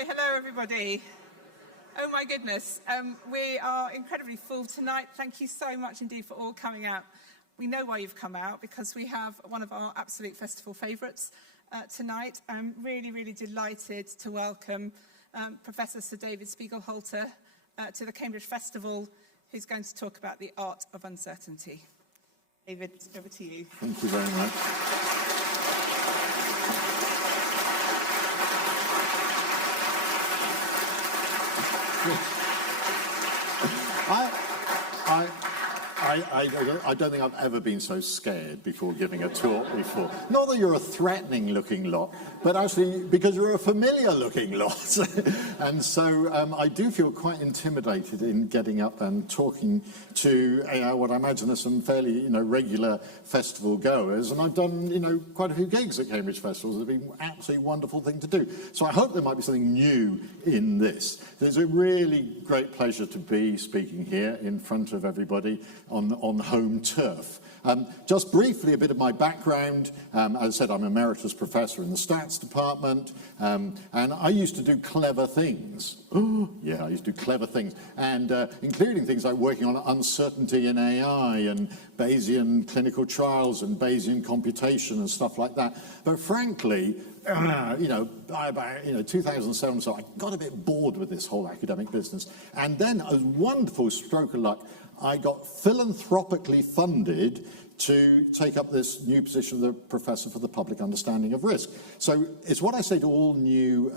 Hi, hello everybody. Oh my goodness, we are incredibly full tonight. Thank you so much indeed for all coming out. We know why you've come out, because we have one of our absolute festival favourites tonight. I'm really, really delighted to welcome Professor Sir David Spiegelhalter to the Cambridge Festival, who's going to talk about the art of uncertainty. David, over to you. Thank you very much. I don't think I've ever been so scared before giving a talk before. Not that you're a threatening-looking lot, but actually because you're a familiar-looking lot. And so I do feel quite intimidated in getting up and talking to what I imagine are some fairly regular festival goers. And I've done quite a few gigs at Cambridge festivals. It's been an absolutely wonderful thing to do. So I hope there might be something new in this. It's a really great pleasure to be speaking here in front of everybody on home turf. Just briefly, a bit of my background. As I said, I'm emeritus professor in the stats department, and I used to do clever things. Oh, yeah, I used to do clever things, and including things like working on uncertainty in AI and Bayesian clinical trials and Bayesian computation and stuff like that. But frankly, by 2007, so I got a bit bored with this whole academic business, and then a wonderful stroke of luck, I got philanthropically funded to take up this new position of the Professor for the Public Understanding of Risk. So it's what I say to all new,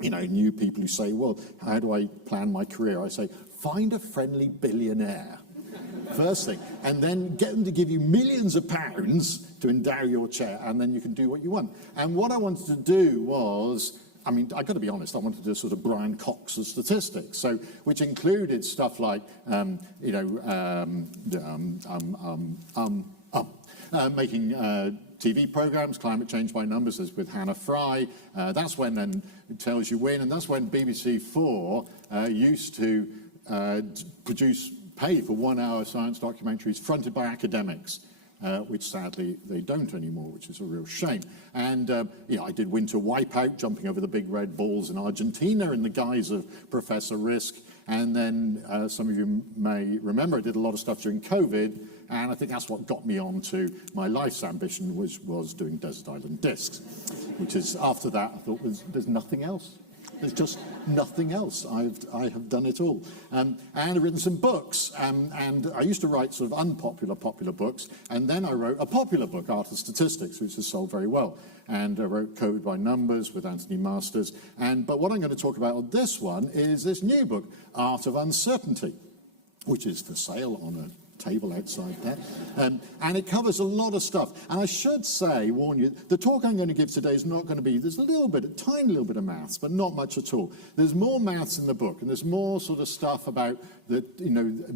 new people who say, well, how do I plan my career? I say, find a friendly billionaire, first thing, and then get them to give you millions of pounds to endow your chair, and then you can do what you want. And what I wanted to do was, I've got to be honest, I wanted to do sort of Brian Cox of statistics, so which included stuff like, making TV programs, Climate Change by Numbers, as with Hannah Fry. That's when then It Tells You Win, and that's when BBC4 used to pay for 1-hour science documentaries fronted by academics. Which sadly they don't anymore, which is a real shame. And I did Winter Wipeout, jumping over the big red balls in Argentina in the guise of Professor Risk. And then some of you may remember I did a lot of stuff during COVID, and I think that's what got me on to my life's ambition, which was doing Desert Island Discs, which is, after that, I thought there's nothing else. There's just nothing else. I have done it all. And I've written some books. And I used to write sort of unpopular, popular books. And then I wrote a popular book, Art of Statistics, which has sold very well. And I wrote Code by Numbers with Anthony Masters. But what I'm going to talk about on this one is this new book, Art of Uncertainty, which is for sale on a table outside there, and it covers a lot of stuff. And I should say, warn you, the talk I'm going to give today is not going to be, there's a tiny little bit of maths, but not much at all. There's more maths in the book, and there's more sort of stuff about the,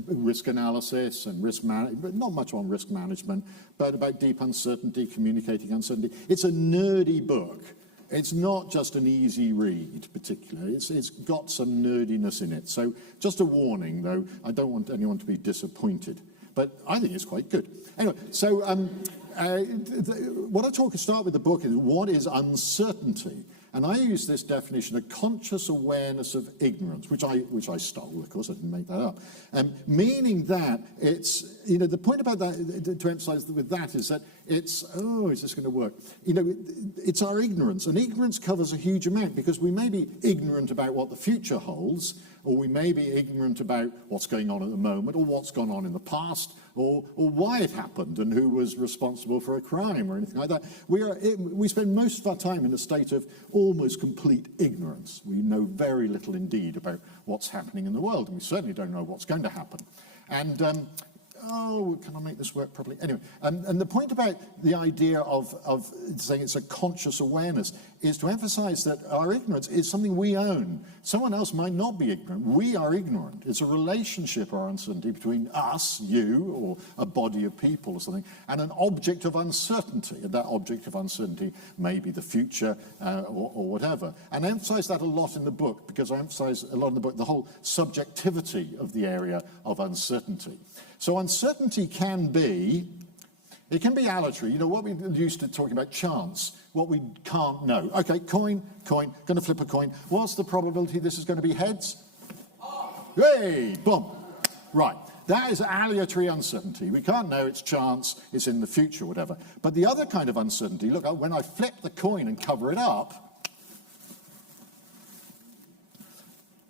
risk analysis and risk management, but not much on risk management, but about deep uncertainty, communicating uncertainty. It's a nerdy book. It's not just an easy read, particularly. It's got some nerdiness in it. So just a warning, though, I don't want anyone to be disappointed. But I think it's quite good. Anyway, so what I start with the book is, what is uncertainty? And I use this definition, a conscious awareness of ignorance, which I stole, of course, I didn't make that up. Meaning that it's, the point about that, to emphasize with that, is that it's, is this going to work? It's our ignorance, and ignorance covers a huge amount, because we may be ignorant about what the future holds, or we may be ignorant about what's going on at the moment, or what's gone on in the past, or why it happened, and who was responsible for a crime, or anything like that. We spend most of our time in a state of almost complete ignorance. We know very little indeed about what's happening in the world, and we certainly don't know what's going to happen. And can I make this work properly? Anyway, and the point about the idea of saying it's a conscious awareness is to emphasize that our ignorance is something we own. Someone else might not be ignorant. We are ignorant. It's a relationship or uncertainty between us, you, or a body of people or something, and an object of uncertainty. And that object of uncertainty may be the future or whatever. And I emphasize that a lot in the book, because I emphasize a lot in the book the whole subjectivity of the area of uncertainty. So uncertainty can be It can be aleatory. You know, what we used to talking about chance, what we can't know. Okay, coin, going to flip a coin. What's the probability this is going to be heads? Hey, boom. Right. That is aleatory uncertainty. We can't know, it's chance, it's in the future, whatever. But the other kind of uncertainty, look, when I flip the coin and cover it up,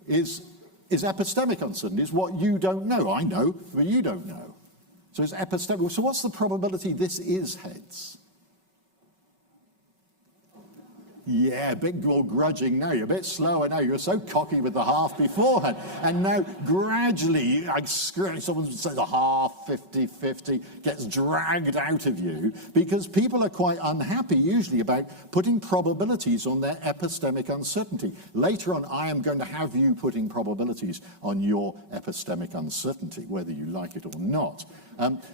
is epistemic uncertainty, is what you don't know. I know, but you don't know. So it's epistemic. So what's the probability this is heads? Yeah, a bit more grudging now. You're a bit slower now. You're so cocky with the half beforehand. And now, gradually, someone says a half, 50-50, gets dragged out of you because people are quite unhappy, usually, about putting probabilities on their epistemic uncertainty. Later on, I am going to have you putting probabilities on your epistemic uncertainty, whether you like it or not.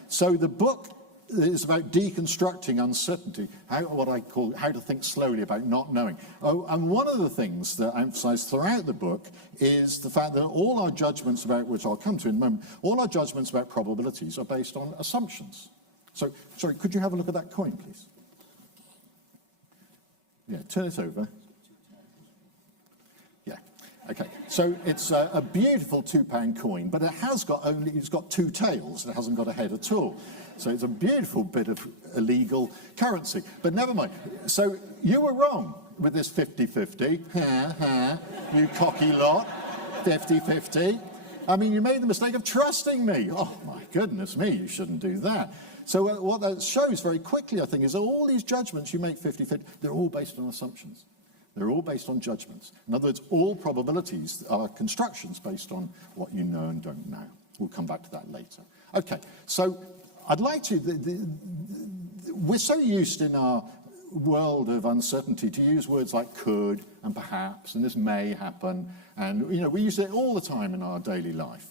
So the book is about deconstructing uncertainty, what I call how to think slowly about not knowing. Oh, and one of the things that I emphasize throughout the book is the fact that all our judgments about, which I'll come to in a moment, all our judgments about probabilities are based on assumptions. So, sorry, could you have a look at that coin, please? Yeah, turn it over. Yeah, okay. So it's a beautiful £2 coin, but it's got two tails. It hasn't got a head at all. So it's a beautiful bit of illegal currency. But never mind. So you were wrong with this 50-50. You cocky lot. 50-50. I mean, you made the mistake of trusting me. Oh, my goodness me, you shouldn't do that. So what that shows very quickly, I think, is that all these judgments you make 50-50, they're all based on assumptions. They're all based on judgments. In other words, all probabilities are constructions based on what you know and don't know. We'll come back to that later. Okay, so I'd like to, we're so used in our world of uncertainty to use words like could and perhaps and this may happen, and you know, we use it all the time in our daily life.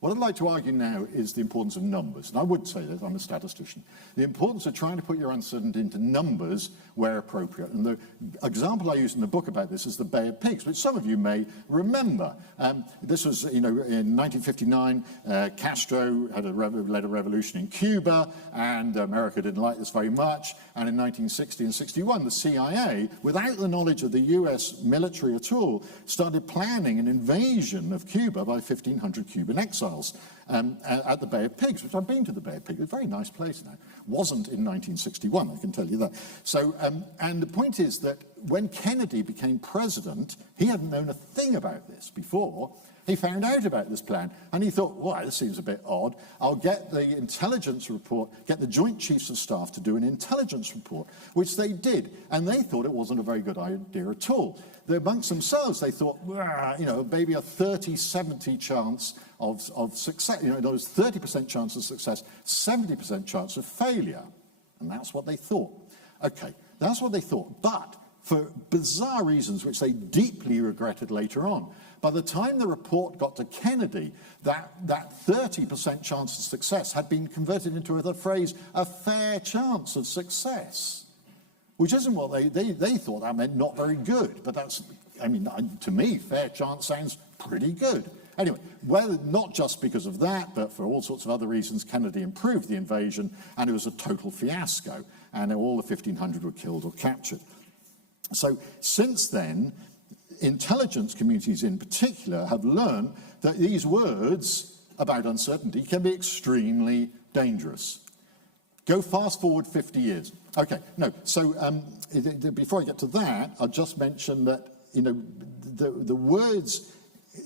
What I'd like to argue now is the importance of numbers, and I would say that I'm a statistician. The importance of trying to put your uncertainty into numbers where appropriate. And the example I use in the book about this is the Bay of Pigs, which some of you may remember. This was, you know, in 1959, Castro had led a revolution in Cuba, and America didn't like this very much. And in 1960 and 61, the CIA, without the knowledge of the US military at all, started planning an invasion of Cuba by 1,500 Cuban exiles. At the Bay of Pigs, which I've been to the Bay of Pigs. It's a very nice place now. Wasn't in 1961, I can tell you that. So, and the point is that when Kennedy became president, he hadn't known a thing about this before. He found out about this plan, and he thought, well, this seems a bit odd. I'll get the intelligence report, get the Joint Chiefs of Staff to do an intelligence report, which they did, and they thought it wasn't a very good idea at all. Amongst themselves, they thought, you know, maybe a 30-70 chance of success. You know, there was 30% chance of success, 70% chance of failure. And that's what they thought. Okay, that's what they thought. But for bizarre reasons, which they deeply regretted later on, by the time the report got to Kennedy, that 30% chance of success had been converted into the phrase, a fair chance of success. Which isn't what they thought that meant not very good. But that's, I mean, to me, fair chance sounds pretty good. Anyway, well, not just because of that, but for all sorts of other reasons, Kennedy improved the invasion, and it was a total fiasco. And all the 1,500 were killed or captured. So since then, intelligence communities in particular have learned that these words about uncertainty can be extremely dangerous. Go fast forward 50 years. Okay, no, so before I get to that, I'll just mention that, you know, the words,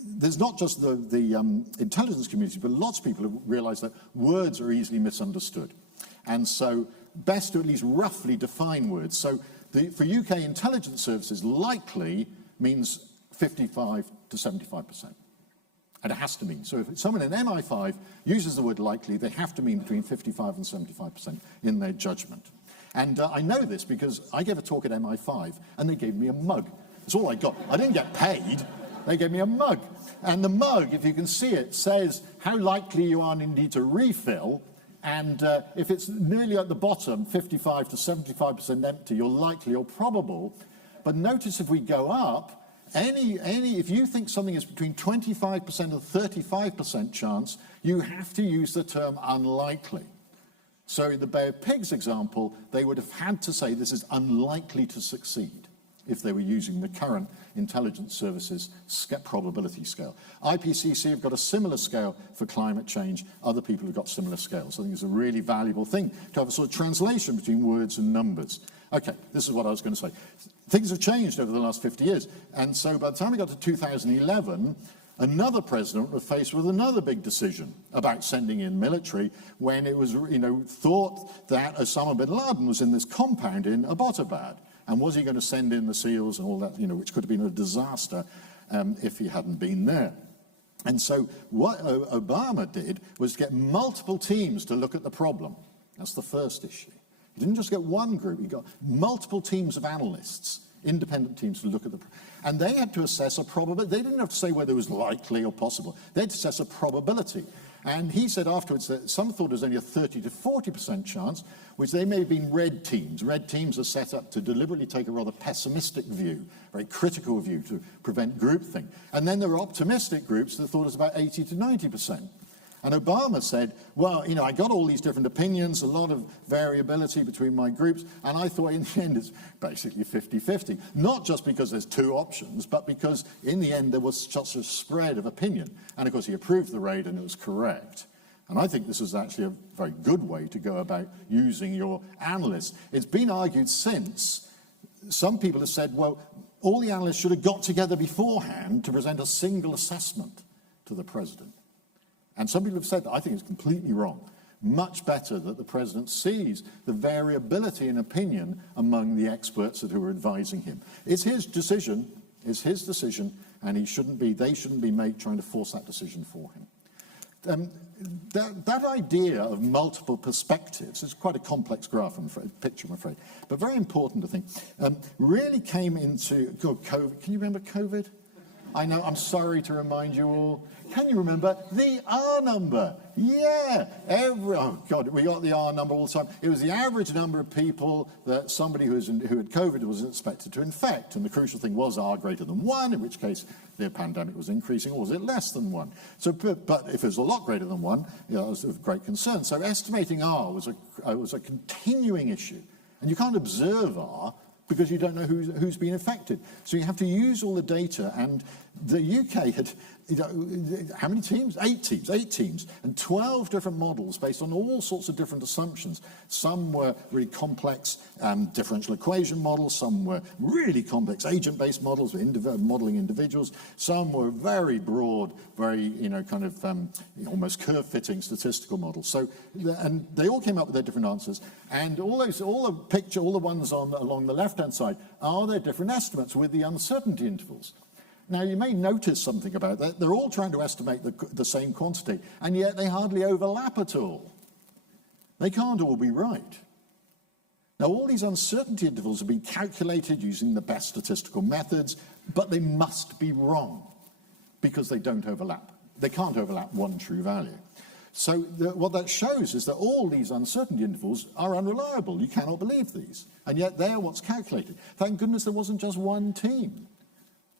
there's not just the intelligence community, but lots of people have realized that words are easily misunderstood. And so best to at least roughly define words. So for UK intelligence services, likely means 55 to 75%. And it has to mean. So if someone in MI5 uses the word likely, they have to mean between 55 and 75% in their judgment. And I know this because I gave a talk at MI5 and they gave me a mug. That's all I got. I didn't get paid. They gave me a mug. And the mug, if you can see it, says how likely you are indeed to refill. And if it's nearly at the bottom, 55 to 75% empty, you're likely or probable. But notice if we go up, if you think something is between 25% and 35% chance, you have to use the term unlikely. So in the Bay of Pigs example, they would have had to say this is unlikely to succeed if they were using the current intelligence services probability scale. IPCC have got a similar scale for climate change. Other people have got similar scales. I think it's a really valuable thing to have a sort of translation between words and numbers. Okay, this is what I was going to say. Things have changed over the last 50 years. And so by the time we got to 2011, another president was faced with another big decision about sending in military when it was, thought that Osama bin Laden was in this compound in Abbottabad. And was he going to send in the SEALs and all that, which could have been a disaster if he hadn't been there. And so what Obama did was get multiple teams to look at the problem. That's the first issue. He didn't just get one group, he got multiple teams of analysts, independent teams to look at the problem. And they had to assess a probability. They didn't have to say whether it was likely or possible. They had to assess a probability. And he said afterwards that some thought it was only a 30 to 40% chance, which they may have been red teams. Red teams are set up to deliberately take a rather pessimistic view, very critical view to prevent groupthink. And then there were optimistic groups that thought it was about 80 to 90%. And Obama said, well, I got all these different opinions, a lot of variability between my groups, and I thought in the end it's basically 50-50. Not just because there's two options, but because in the end there was such a spread of opinion. And of course he approved the raid and it was correct. And I think this is actually a very good way to go about using your analysts. It's been argued since. Some people have said, well, all the analysts should have got together beforehand to present a single assessment to the president. And some people have said that. I think it's completely wrong. Much better that the president sees the variability in opinion among the experts who are advising him. It's his decision, and they shouldn't be trying to force that decision for him. That idea of multiple perspectives is quite a complex picture, I'm afraid, but very important, I think, really came into COVID. Can you remember COVID? I know, I'm sorry to remind you all. Can you remember the R number? Yeah, oh God, we got the R number all the time. It was the average number of people that somebody who had COVID was expected to infect. And the crucial thing was R greater than 1, in which case the pandemic was increasing, or was it less than 1? So, but if it was a lot greater than 1, it was of great concern. So estimating R was a continuing issue. And you can't observe R because you don't know who's been affected. So you have to use all the data, and the UK had, how many teams? 8 teams, and 12 different models based on all sorts of different assumptions. Some were really complex differential equation models, some were really complex agent-based models, modeling individuals, some were very broad, very, almost curve-fitting statistical models. So, and they all came up with their different answers, and all the ones along the left-hand side are their different estimates with the uncertainty intervals. Now, you may notice something about that. They're all trying to estimate the same quantity, and yet they hardly overlap at all. They can't all be right. Now, all these uncertainty intervals have been calculated using the best statistical methods, but they must be wrong because they don't overlap. They can't overlap one true value. So what that shows is that all these uncertainty intervals are unreliable. You cannot believe these, and yet they're what's calculated. Thank goodness there wasn't just one team,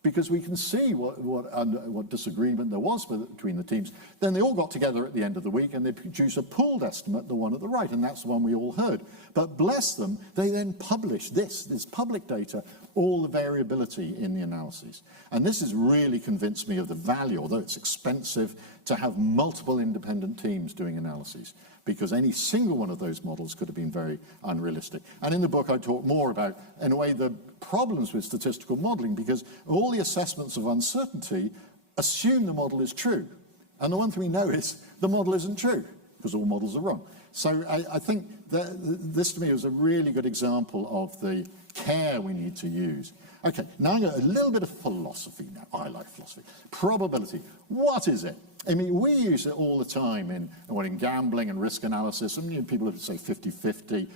because we can see what disagreement there was between the teams. Then they all got together at the end of the week and they produced a pooled estimate, the one at the right, and that's the one we all heard. But bless them, they then published this public data, all the variability in the analyses. And this has really convinced me of the value, although it's expensive, to have multiple independent teams doing analyses, because any single one of those models could have been very unrealistic. And in the book, I talk more about, in a way, the problems with statistical modeling, because all the assessments of uncertainty assume the model is true. And the one thing we know is the model isn't true, because all models are wrong. So I think that this, to me, was a really good example of the care we need to use. Okay, now I'm going to a little bit of philosophy now. I like philosophy. Probability. What is it? I mean, we use it all the time in gambling and risk analysis. I mean, people say 50-50,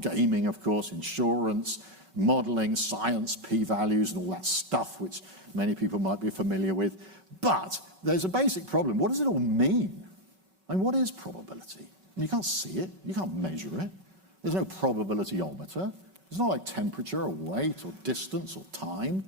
gaming, of course, insurance, modeling, science, p-values, and all that stuff, which many people might be familiar with. But there's a basic problem. What does it all mean? I mean, what is probability? You can't see it. You can't measure it. There's no probabilityometer. It's not like temperature or weight or distance or time.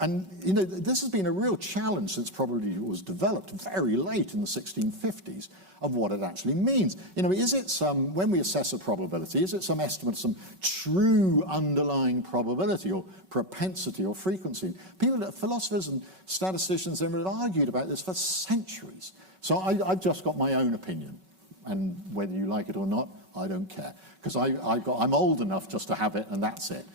And, you know, this has been a real challenge since probability was developed very late in the 1650s of what it actually means. You know, is it when we assess a probability, is it some estimate of some true underlying probability or propensity or frequency? Philosophers and statisticians have argued about this for centuries. So I've just got my own opinion. And whether you like it or not, I don't care. Because I'm old enough just to have it, and that's it.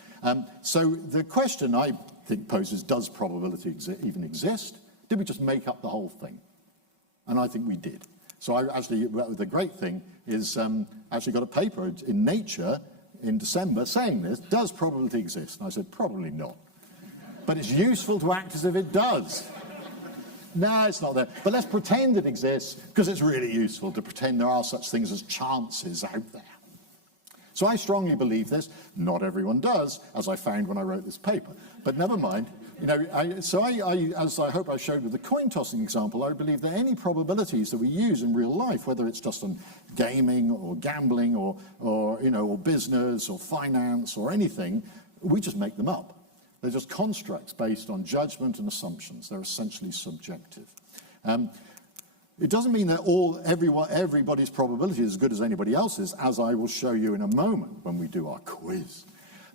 So the question I think poses, does probability even exist? Did we just make up the whole thing? And I think we did. So the great thing is actually got a paper in Nature in December saying this, does probability exist? And I said, probably not. But it's useful to act as if it does. No, it's not there. But let's pretend it exists, because it's really useful to pretend there are such things as chances out there. So I strongly believe this. Not everyone does, as I found when I wrote this paper. But never mind. You know, as I hope I showed with the coin tossing example, I believe that any probabilities that we use in real life, whether it's just on gaming or gambling or business or finance or anything, we just make them up. They're just constructs based on judgment and assumptions. They're essentially subjective. It doesn't mean that everybody's probability is as good as anybody else's, as I will show you in a moment when we do our quiz.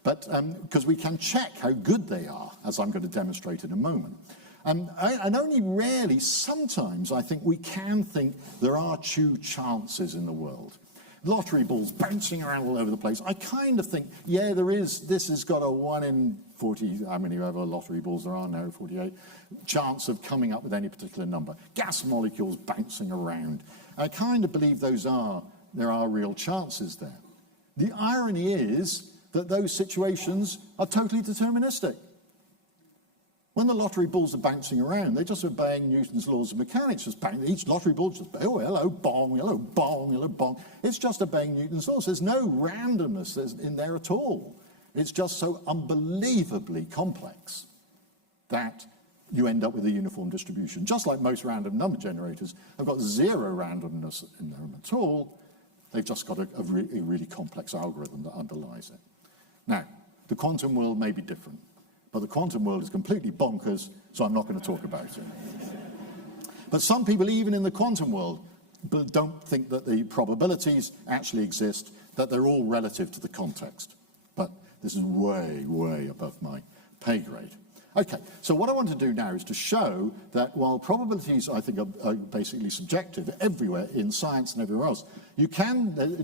But because we can check how good they are, as I'm going to demonstrate in a moment. And only rarely, sometimes, I think we can think there are true chances in the world. Lottery balls bouncing around all over the place. I kind of think, yeah, there is. This has got a 1 in 40, how many ever lottery balls there are now, 48, chance of coming up with any particular number. Gas molecules bouncing around. I kind of believe there are real chances there. The irony is that those situations are totally deterministic. When the lottery balls are bouncing around, they're just obeying Newton's laws of mechanics. Each lottery ball just, oh, hello, bong, hello, bong, hello, bong. It's just obeying Newton's laws. There's no randomness in there at all. It's just so unbelievably complex that you end up with a uniform distribution. Just like most random number generators have got zero randomness in them at all. They've just got a really complex algorithm that underlies it. Now, the quantum world may be different. But the quantum world is completely bonkers, so I'm not going to talk about it. But some people, even in the quantum world, don't think that the probabilities actually exist, that they're all relative to the context. But this is way, way above my pay grade. Okay, so what I want to do now is to show that while probabilities, I think, are basically subjective everywhere in science and everywhere else, it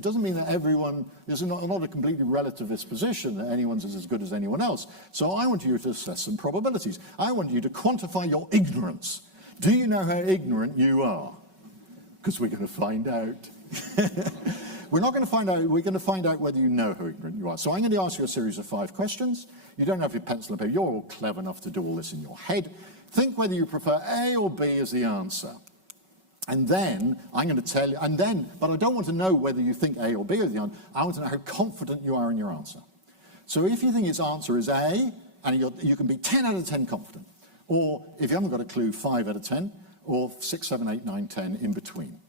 doesn't mean that everyone is not a completely relativist position, that anyone's as good as anyone else. So I want you to assess some probabilities. I want you to quantify your ignorance. Do you know how ignorant you are? Because we're going to find out. We're not going to find out, we're going to find out whether you know how ignorant you are. So I'm going to ask you a series of 5 questions. You don't have your pencil and paper. You're all clever enough to do all this in your head. Think whether you prefer A or B as the answer. And then I'm going to tell you, but I don't want to know whether you think A or B is the answer. I want to know how confident you are in your answer. So if you think its answer is A, and you can be 10 out of 10 confident, or if you haven't got a clue, 5 out of 10, or 6, 7, 8, 9, 10 in between.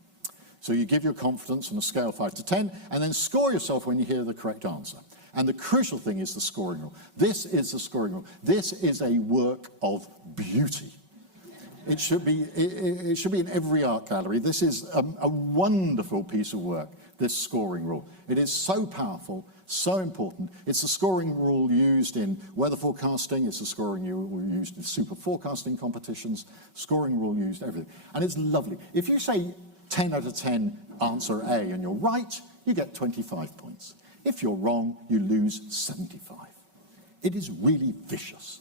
So you give your confidence on a scale of 5 to 10, and then score yourself when you hear the correct answer. And the crucial thing is the scoring rule. This is the scoring rule. This is a work of beauty. It should be in every art gallery. This is a wonderful piece of work, this scoring rule. It is so powerful, so important. It's the scoring rule used in weather forecasting. It's the scoring rule used in super forecasting competitions. Scoring rule used everything. And it's lovely. If you say 10 out of 10 answer A and you're right, you get 25 points. If you're wrong, you lose 75. It is really vicious.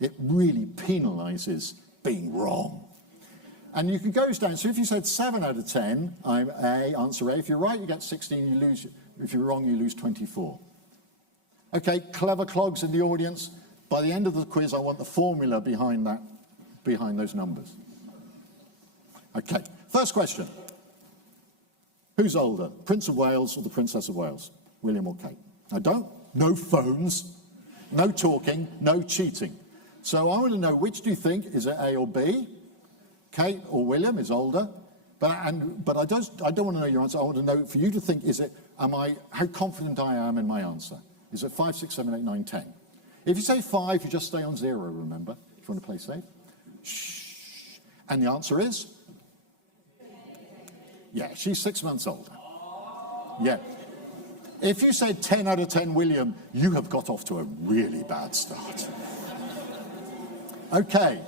It really penalizes being wrong. And you can go down. So if you said 7 out of 10, I'm A, answer A. If you're right, you get 16, you lose. If you're wrong, you lose 24. Okay, clever clogs in the audience. By the end of the quiz, I want the formula behind those numbers. Okay, first question. Who's older, Prince of Wales or the Princess of Wales? William or Kate? No phones, no talking, no cheating. So I want to know, which do you think, is it A or B? Kate or William is older, but I don't want to know your answer. I want to know, for you to think, how confident I am in my answer? Is it 5, 6, 7, 8, 9, 10? If you say 5, you just stay on 0, remember? you want to play safe? Shh. And the answer is? Yeah, she's 6 months older. Yeah. If you said 10 out of 10 William, you have got off to a really bad start. Okay.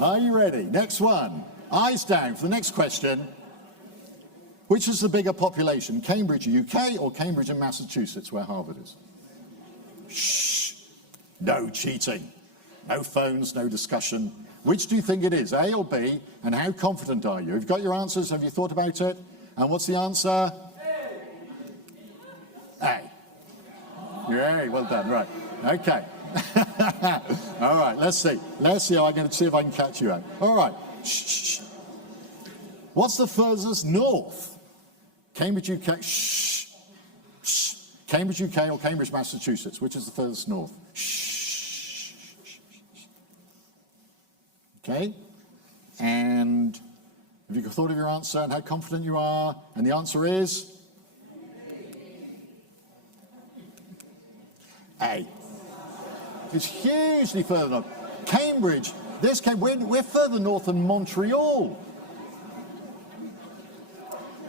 Are you ready? Next one. Eyes down for the next question. Which is the bigger population, Cambridge, UK, or Cambridge and Massachusetts, where Harvard is? Shh. No cheating. No phones, no discussion. Which do you think it is, A or B, and how confident are you? Have you got your answers? Have you thought about it? And what's the answer? A. Yay, well done, right. Okay. All right, let's see. I'm going to see if I can catch you out. All right. Shh. What's the furthest north? Cambridge, UK. Shh. Cambridge, UK, or Cambridge, Massachusetts? Which is the furthest north? Shh. Okay. And have you thought of your answer and how confident you are? And the answer is? A. It's hugely further north. Cambridge, we're further north than Montreal.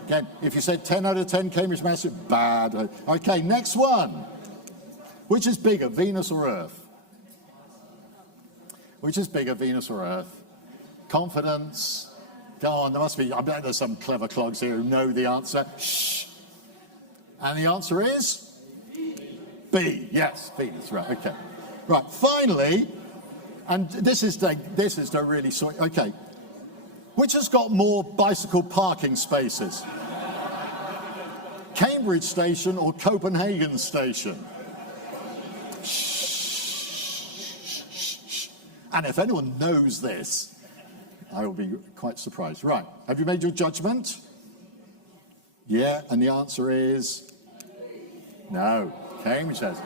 Again, if you said 10 out of 10 Cambridge, Massachusetts, bad. Okay, next one. Which is bigger, Venus or Earth? Which is bigger, Venus or Earth? Confidence. Go on, I bet there's some clever clogs here who know the answer. Shh. And the answer is? B. Yes, Venus, right, okay. Right, finally, and this is the really sort. Okay, which has got more bicycle parking spaces? Cambridge Station or Copenhagen Station? Shh. And if anyone knows this, I will be quite surprised. Right, have you made your judgment? Yeah, and the answer is no. Cambridge says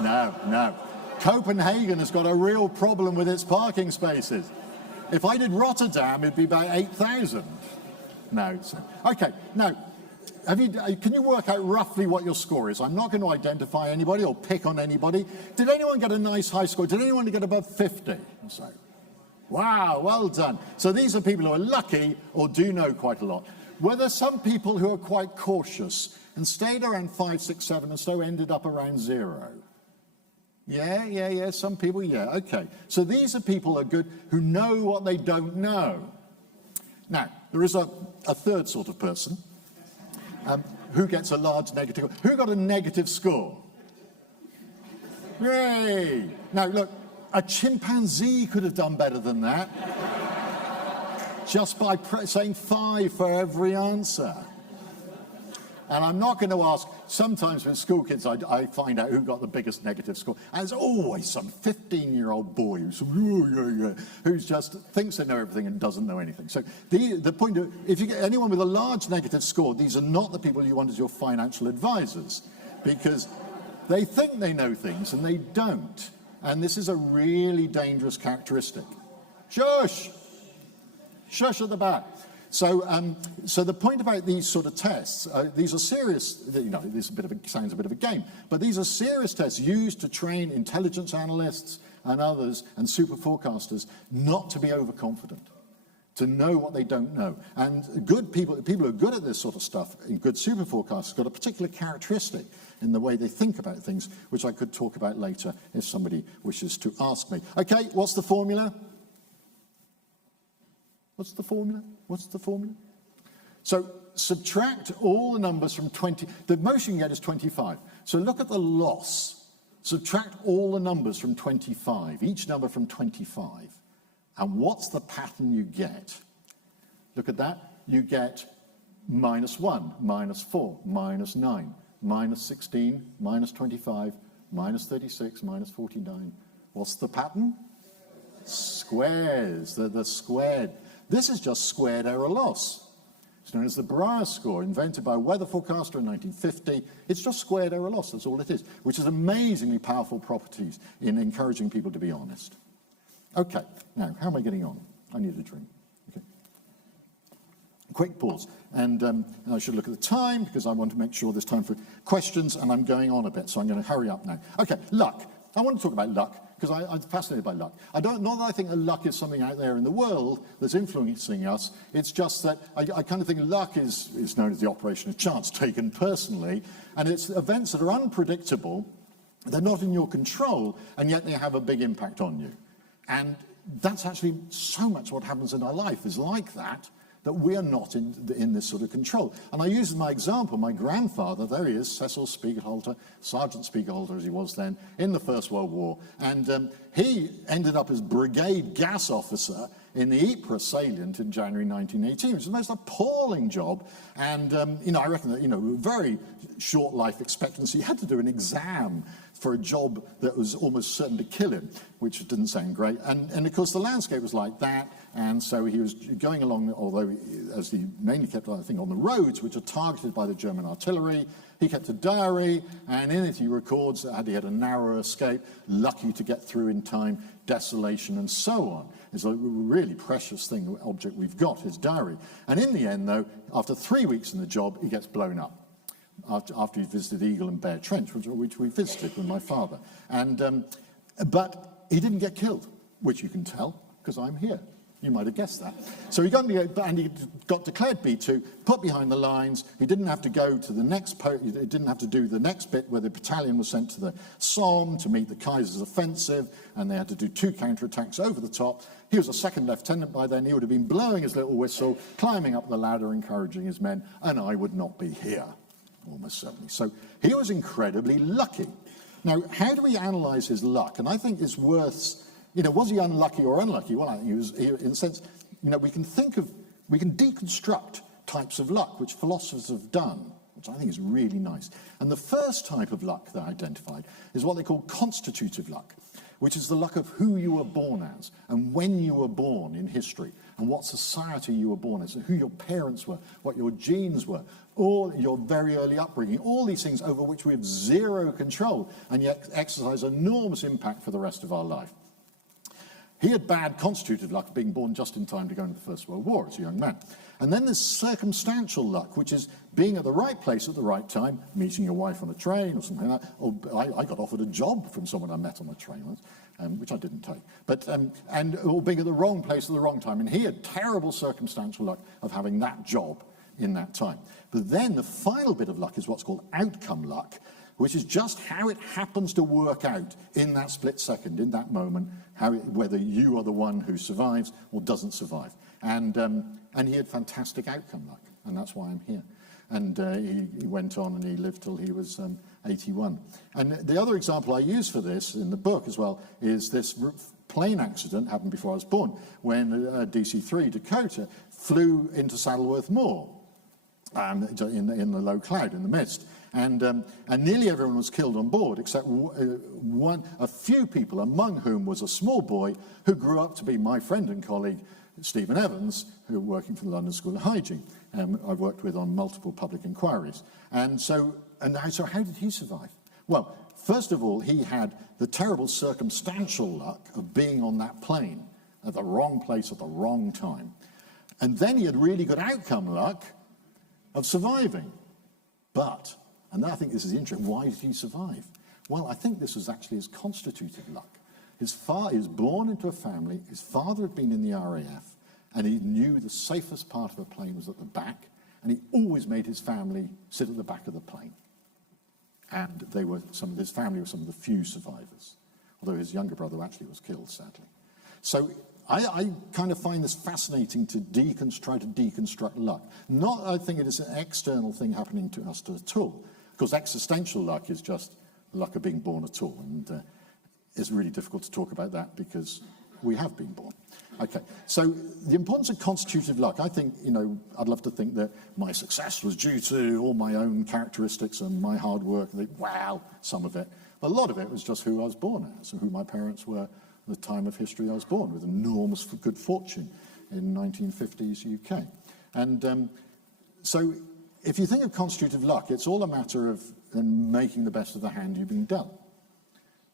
no. Copenhagen has got a real problem with its parking spaces. If I did Rotterdam, it'd be about 8,000. No. Okay, now, can you work out roughly what your score is? I'm not going to identify anybody or pick on anybody. Did anyone get a nice high score? Did anyone get above 50? So, wow, well done. So these are people who are lucky or do know quite a lot. Were there some people who are quite cautious and stayed around 5, 6, 7 and so ended up around 0? Yeah, some people, yeah, okay. So these are people who are good, who know what they don't know. Now, there is a third sort of person who gets a large negative. Who got a negative score? Yay! Now, look, a chimpanzee could have done better than that. Just by saying 5 for every answer. And I'm not going to ask, sometimes with school kids, I find out who got the biggest negative score. And there's always some 15-year-old boy who's just thinks they know everything and doesn't know anything. So the point of, if you get anyone with a large negative score, these are not the people you want as your financial advisors, because they think they know things and they don't. And this is a really dangerous characteristic. Shush! Shush at the back. So the point about these sort of tests, these are serious, this sounds a bit of a game, but these are serious tests used to train intelligence analysts and others and super forecasters not to be overconfident, to know what they don't know. And good people who are good at this sort of stuff, in good super forecasters, got a particular characteristic in the way they think about things, which I could talk about later if somebody wishes to ask me. Okay, what's the formula? What's the formula? So subtract all the numbers from 20. The most you can get is 25. So look at the loss. Subtract all the numbers from 25, each number from 25. And what's the pattern you get? Look at that. You get -1, -4, -9, -16, -25, -36, -49. What's the pattern? Squares. They're squared. This is just squared error loss. It's known as the Brier score, invented by a weather forecaster in 1950. It's just squared error loss, that's all it is, which is amazingly powerful properties in encouraging people to be honest. Okay, now, how am I getting on? I need a drink. Okay. Quick pause. And I should look at the time, because I want to make sure there's time for questions, and I'm going on a bit, so I'm going to hurry up now. Okay, luck. I want to talk about luck, because I'm fascinated by luck. Not that I think that luck is something out there in the world that's influencing us. It's just that I kind of think luck is known as the operation of chance, taken personally, and it's events that are unpredictable, they're not in your control, and yet they have a big impact on you. And that's actually so much what happens in our life is like that we are not in this sort of control. And I use as my example my grandfather, there he is, Cecil Spiegelhalter, Sergeant Spiegelhalter as he was then, in the First World War. And he ended up as brigade gas officer in the Ypres salient in January 1918, which was the most appalling job. And, I reckon that, very short life expectancy. He had to do an exam for a job that was almost certain to kill him, which didn't sound great. And of course, the landscape was like that. And so he was going along, although as he mainly kept, I think, on the roads, which are targeted by the German artillery. He kept a diary, and in it he records that he had a narrow escape, lucky to get through in time, desolation, and so on. It's a really precious object we've got, his diary. And in the end, though, after 3 weeks in the job, he gets blown up. After he visited Eagle and Bear Trench, which we visited with my father. But he didn't get killed, which you can tell, because I'm here. You might have guessed that. So he got declared B2, put behind the lines. He didn't have to go to the next he didn't have to do the next bit where the battalion was sent to the Somme to meet the Kaiser's offensive, and they had to do 2 counterattacks over the top. He was a second lieutenant by then. He would have been blowing his little whistle, climbing up the ladder, encouraging his men, and I would not be here, almost certainly. So he was incredibly lucky. Now, how do we analyze his luck? And I think it's worth... was he unlucky or unlucky? Well, I think he was, in a sense, we can deconstruct types of luck, which philosophers have done, which I think is really nice. And the first type of luck that I identified is what they call constitutive luck, which is the luck of who you were born as and when you were born in history and what society you were born as and who your parents were, what your genes were, all your very early upbringing, all these things over which we have zero control and yet exercise enormous impact for the rest of our life. He had bad constitutive luck, being born just in time to go into the First World War as a young man. And then there's circumstantial luck, which is being at the right place at the right time, meeting your wife on a train or something like that. Or I got offered a job from someone I met on the train once, which I didn't take. But or being at the wrong place at the wrong time. And he had terrible circumstantial luck of having that job in that time. But then the final bit of luck is what's called outcome luck, which is just how it happens to work out in that split second, in that moment, whether you are the one who survives or doesn't survive. And he had fantastic outcome luck, and that's why I'm here. And he went on and he lived till he was 81. And the other example I use for this in the book as well is this plane accident happened before I was born, when DC-3 Dakota flew into Saddleworth Moor in the low cloud, in the mist. And nearly everyone was killed on board, except a few people, among whom was a small boy who grew up to be my friend and colleague, Stephen Evans, who was working for the London School of Hygiene. I've worked with on multiple public inquiries. So how did he survive? Well, first of all, he had the terrible circumstantial luck of being on that plane at the wrong place at the wrong time. And then he had really good outcome luck of surviving. But, and I think this is interesting, why did he survive? Well, I think this was actually his constitutive luck. He was born into a family, his father had been in the RAF, and he knew the safest part of a plane was at the back, and he always made his family sit at the back of the plane. And his family were some of the few survivors, although his younger brother actually was killed, sadly. So I kind of find this fascinating to deconstruct luck. Not, I think it is an external thing happening to us at all, because existential luck is just luck of being born at all, and it's really difficult to talk about that because we have been born. Okay, so the importance of constitutive luck, I think, I'd love to think that my success was due to all my own characteristics and my hard work. Wow, some of it. But a lot of it was just who I was born as and who my parents were at the time of history I was born, with enormous good fortune in 1950s UK. And so if you think of constitutive luck, it's all a matter of making the best of the hand you've been dealt,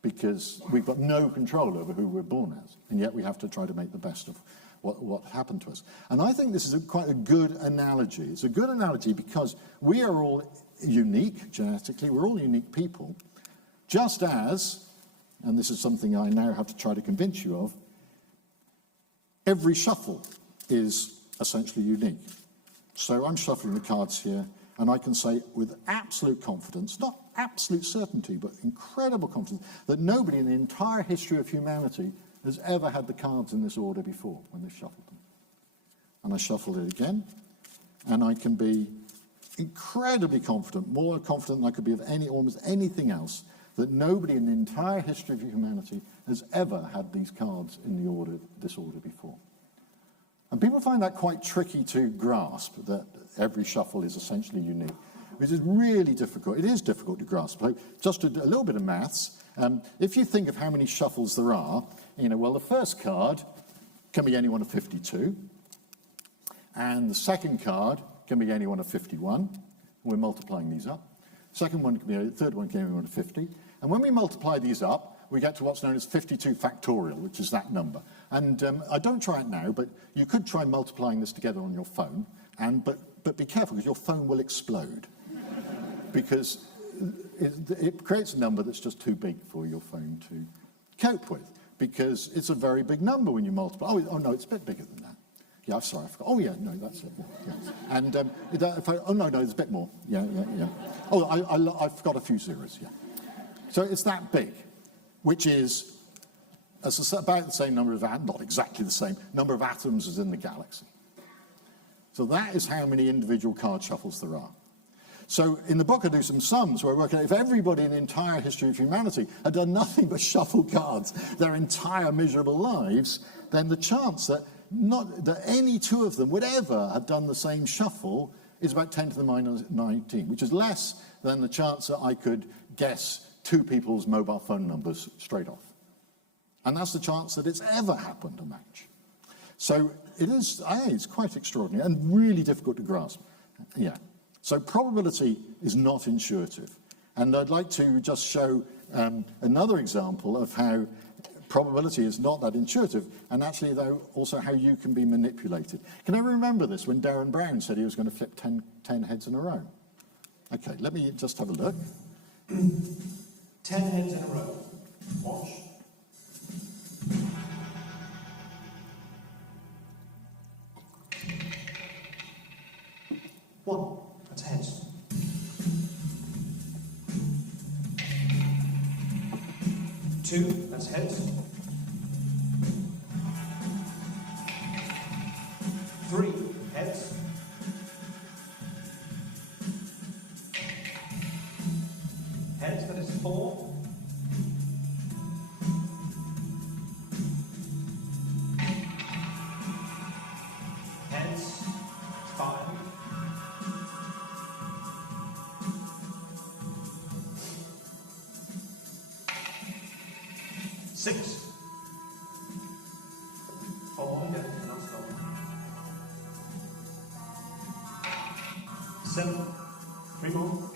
because we've got no control over who we're born as, and yet we have to try to make the best of what happened to us. And I think this is quite a good analogy. It's a good analogy because we are all unique genetically, we're all unique people, just as and this is something I now have to try to convince you of, every shuffle is essentially unique. So I'm shuffling the cards here, and I can say with absolute confidence, not absolute certainty, but incredible confidence, that nobody in the entire history of humanity has ever had the cards in this order before when they shuffled them. And I shuffle it again, and I can be incredibly confident, more confident than I could be of almost anything else, that nobody in the entire history of humanity has ever had these cards in this order before. And people find that quite tricky to grasp, that every shuffle is essentially unique, which is really difficult. It is difficult to grasp. So just a little bit of maths. If you think of how many shuffles there are, well, the first card can be any one of 52, and the second card can be any one of 51. We're multiplying these up. Second one can be, the third one can be any one of 50. And when we multiply these up, we get to what's known as 52 factorial, which is that number. And I don't try it now, but you could try multiplying this together on your phone, but be careful, because your phone will explode. Because it creates a number that's just too big for your phone to cope with, because it's a very big number when you multiply. Oh no, it's a bit bigger than that. Yeah, I'm sorry, I forgot. Oh yeah, no, that's it. Yeah. And oh no, there's a bit more. Yeah. Oh, I forgot a few zeros. Yeah. So it's that big, which is about the same number of not exactly the same number of atoms as in the galaxy. So that is how many individual card shuffles there are. So in the book I do some sums where I work out if everybody in the entire history of humanity had done nothing but shuffle cards their entire miserable lives, then the chance that any two of them would ever have done the same shuffle is about 10 to the minus 19, which is less than the chance that I could guess two people's mobile phone numbers straight off. And that's the chance that it's ever happened, a match. So it's quite extraordinary and really difficult to grasp. Yeah. So probability is not intuitive. And I'd like to just show another example of how probability is not that intuitive, and actually, though, also how you can be manipulated. Can I remember this when Darren Brown said he was going to flip 10 heads in a row? Okay, let me just have a look. 10 heads in a row. Watch. One. That's heads. Two. That's heads. Three. Heads. Heads, that is 4. Heads, 5. Six. 4, yeah, not stop. 7. 3 more.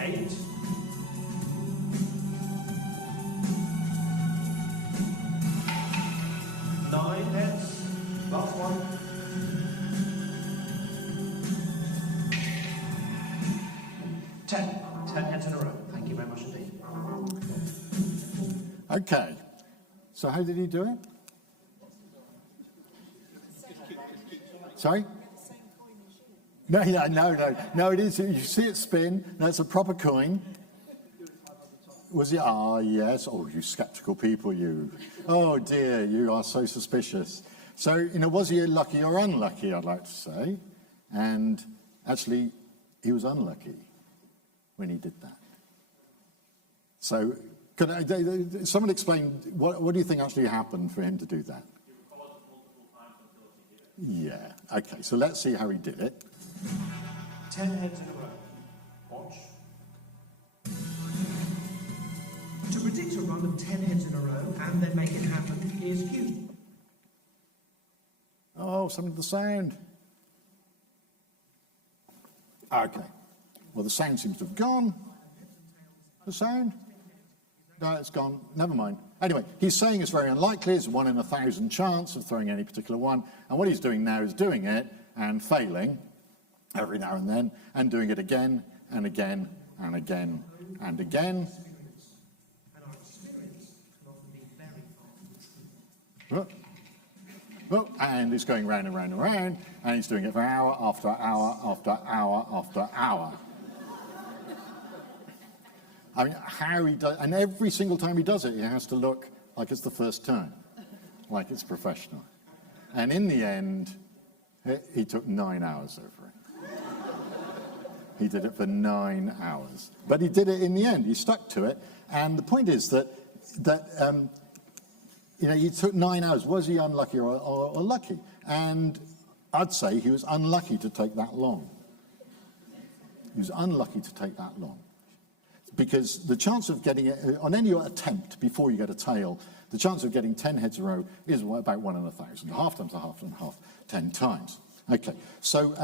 8. 9 heads. Last one. 10. 10 heads in a row. Thank you very much indeed. Okay. So how did he do it? Sorry? No, it is. You see it spin. That's a proper coin. Was it? Ah, yes. Oh, you skeptical people, you. Oh, dear, you are so suspicious. So, was he lucky or unlucky, I'd like to say. And actually, he was unlucky when he did that. So, could someone explain, what do you think actually happened for him to do that? Yeah, okay, so let's see how he did it. 10 heads in a row. Watch. To predict a run of 10 heads in a row and then make it happen is cue. Oh, some of the sound. Okay. Well, the sound seems to have gone. The sound? No, it's gone. Never mind. Anyway, he's saying it's very unlikely. It's 1 in 1,000 chance of throwing any particular one. And what he's doing now is doing it and failing every now and then, and doing it again and again and again and again. And our experience can often be very fast. And he's going round and round and round, and he's doing it for hour after hour after hour after hour. I mean, how he does, and every single time he does it, he has to look like it's the first time, like it's professional. And in the end, he took 9 hours over it. He did it for 9 hours. But he did it in the end. He stuck to it. And the point is that he took 9 hours. Was he unlucky or lucky? And I'd say he was unlucky to take that long. He was unlucky to take that long. Because the chance of getting it, on any attempt before you get a tail, the chance of getting 10 heads in a row is about 1 in 1,000. Half times a half and half, 10 times. Okay, so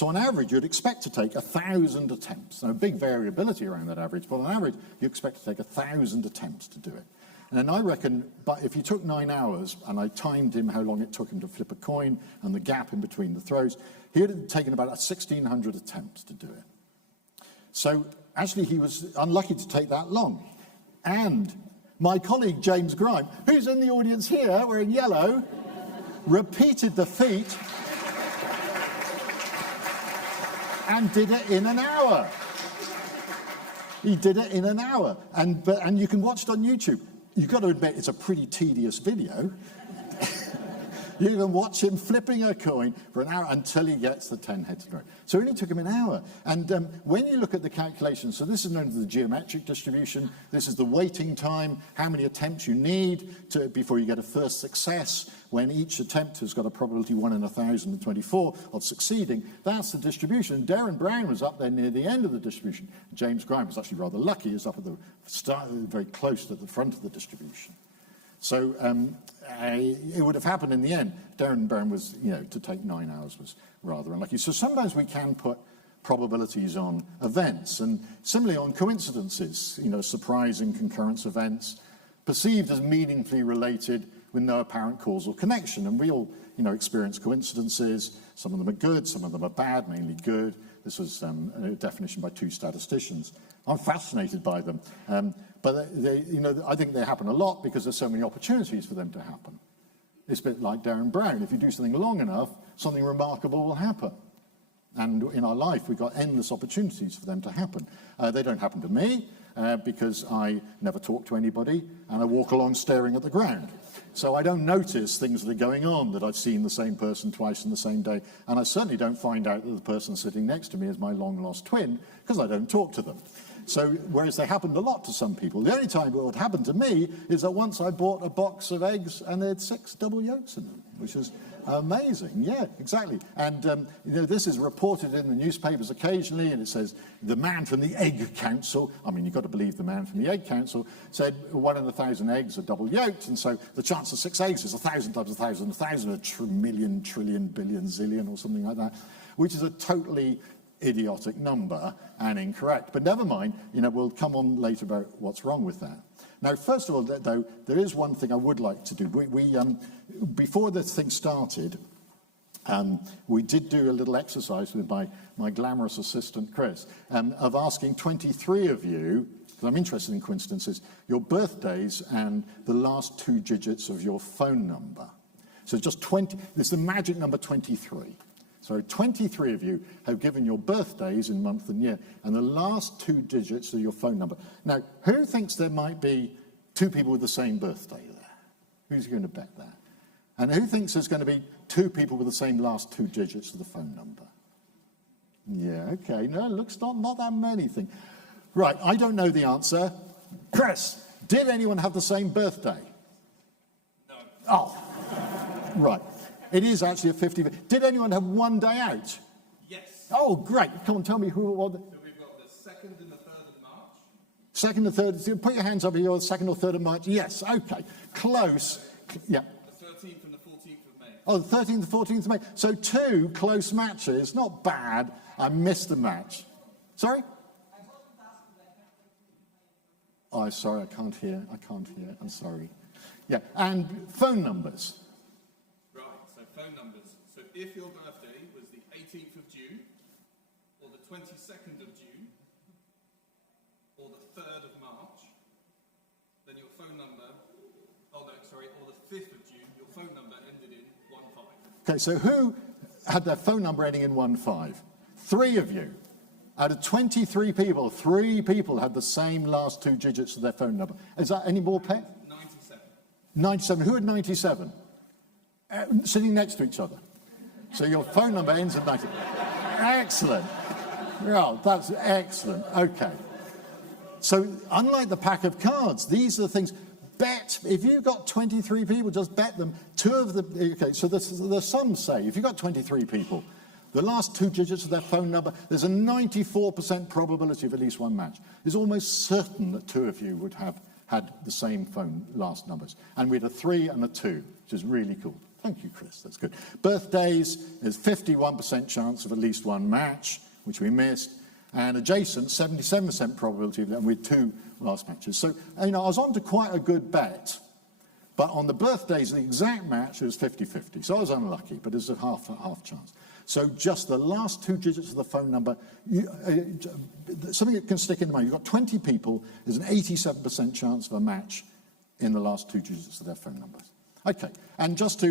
on average, you'd expect to take 1,000 attempts. Now, big variability around that average, but on average, you expect to take 1,000 attempts to do it. And then I reckon, but if he took 9 hours, and I timed him how long it took him to flip a coin and the gap in between the throws, he would have taken about 1,600 attempts to do it. So actually, he was unlucky to take that long. And my colleague, James Grime, who's in the audience here, wearing yellow, repeated the feat and did it in an hour. He did it in an hour. And you can watch it on YouTube. You've got to admit, it's a pretty tedious video. You can watch him flipping a coin for an hour until he gets the 10 heads in a row. So it only took him an hour. And when you look at the calculations, so this is known as the geometric distribution. This is the waiting time, how many attempts you need before you get a first success, when each attempt has got a probability 1 in 1,024 of succeeding. That's the distribution. And Darren Brown was up there near the end of the distribution. James Grime was actually rather lucky. He was up at the start, very close to the front of the distribution. So it would have happened in the end. Darren Brown was, to take 9 hours was rather unlucky. So sometimes we can put probabilities on events, and similarly on coincidences, surprising concurrence events, perceived as meaningfully related with no apparent causal connection. And we all, experience coincidences. Some of them are good, some of them are bad, mainly good. This was a definition by 2 statisticians. I'm fascinated by them. But I think they happen a lot because there's so many opportunities for them to happen. It's a bit like Darren Brown. If you do something long enough, something remarkable will happen. And in our life, we've got endless opportunities for them to happen. They don't happen to me because I never talk to anybody and I walk along staring at the ground. So I don't notice things that are going on, that I've seen the same person twice in the same day. And I certainly don't find out that the person sitting next to me is my long-lost twin because I don't talk to them. So, whereas they happened a lot to some people, the only time it would happen to me is that once I bought a box of eggs and they had 6 double yolks in them, which is amazing. Yeah, exactly. And, this is reported in the newspapers occasionally, and it says the man from the Egg Council, I mean, you've got to believe the man from the Egg Council, said 1 in 1,000 eggs are double yolked, and so the chance of 6 eggs is 1,000 times 1,000, 1,000, a million, trillion, billion, zillion, or something like that, which is a totally idiotic number and incorrect. But never mind, we'll come on later about what's wrong with that. Now, first of all, though, there is one thing I would like to do. Before this thing started, we did do a little exercise with my glamorous assistant, Chris, of asking 23 of you, because I'm interested in coincidences, your birthdays and the last 2 digits of your phone number. So just 20, it's the magic number 23. So 23 of you have given your birthdays in month and year and the last 2 digits of your phone number. Now, who thinks there might be 2 people with the same birthday there? Who's going to bet that? And who thinks there's going to be 2 people with the same last 2 digits of the phone number? Yeah, okay. No, it looks not that many things. Right, I don't know the answer. Chris, did anyone have the same birthday? No. Oh, right. It is actually a 50. Did anyone have 1 day out? Yes. Oh, great. Come on, tell me who it was. So we've got the 2nd and the 3rd of March. 2nd and 3rd. Put your hands up if you're the 2nd or 3rd of March. Yes, okay. Close. Yeah. The 13th and the 14th of May. Oh, the 13th and 14th of May. So 2 close matches. Not bad. I missed a match. Sorry? Oh, sorry, I can't hear. I'm sorry. Yeah, and phone numbers. Right, so phone numbers. So if your birthday was the 18th of June, or the 22nd of June, Okay, so who had their phone number ending in 15? 3 of you. Out of 23 people, 3 people had the same last 2 digits of their phone number. Is that any more, Pet? 97. 97. Who had 97? Sitting next to each other. So your phone number ends at 90. Excellent. Yeah, that's excellent. Okay. So unlike the pack of cards, these are the things. Bet, if you've got 23 people, just bet them. 2 of the, okay, so the sums say, if you've got 23 people, the last 2 digits of their phone number, there's a 94% probability of at least one match. It's almost certain that 2 of you would have had the same phone last numbers. And we had a 3 and a 2, which is really cool. Thank you, Chris, that's good. Birthdays, there's 51% chance of at least one match, which we missed. And adjacent, 77% probability of them with 2 last matches. So, you know, I was on to quite a good bet. But on the birthdays, the exact match, it was 50-50. So I was unlucky, but it's a half chance. So just the last 2 digits of the phone number, something that can stick in the mind. You've got 20 people, there's an 87% chance of a match in the last 2 digits of their phone numbers. Okay, and just to